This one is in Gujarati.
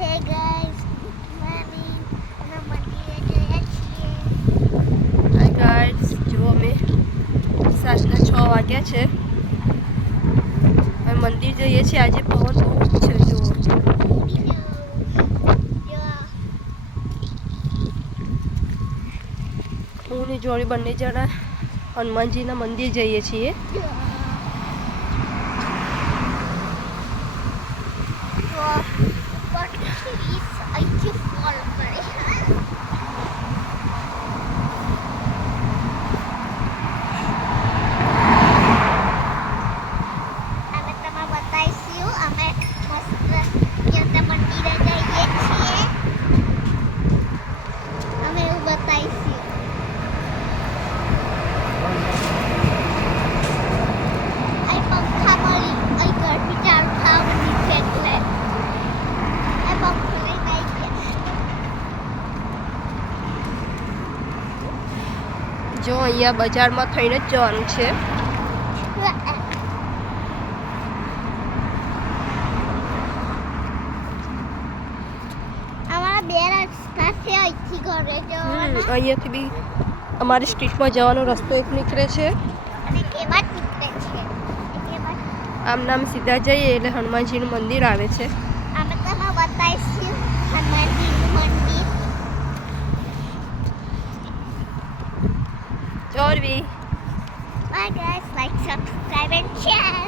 Hey guys, good morning. અમે મંદિરે જઈએ છીએ. હાય ગાઈસ, જુઓ અમે સાંજના 6 વાગ્યા છે. અમે મંદિર જઈએ છીએ. આજે પવન બહુ છે. જુઓ હું ને જોડી બંને જણા હનુમાનજીના મંદિર જઈએ છીએ. અહીંથી ફોલ કરે. અમે તમને બતાવીશું. અમે મસ્ત ત્યાં મંદિરે જઈએ છીએ. અમે એવું બતાવીશું. અહીં પંખા મળી. અહીં ગરમી ચાલુ થવા માંડી છે એટલે પંખો લઈને આવી ગયા. જો અહીંયા બજારમાં થઈને જ જવાનું છે. અમારા બે રસ્તા છે. અહીંથી ઘરે જવાના અહીંયાથી બી અમારી સ્ટ્રીટમાં જવાનો રસ્તો એક નીકળે છે. અને કેવા નીકળે છે. આમ નામ સીધા જઈએ એટલે હનુમાનજીનું મંદિર આવે છે. અમે તમને બતાવીશું હનુમાનજીનું મંદિર. ચોરવી Bye guys, like, subscribe and share.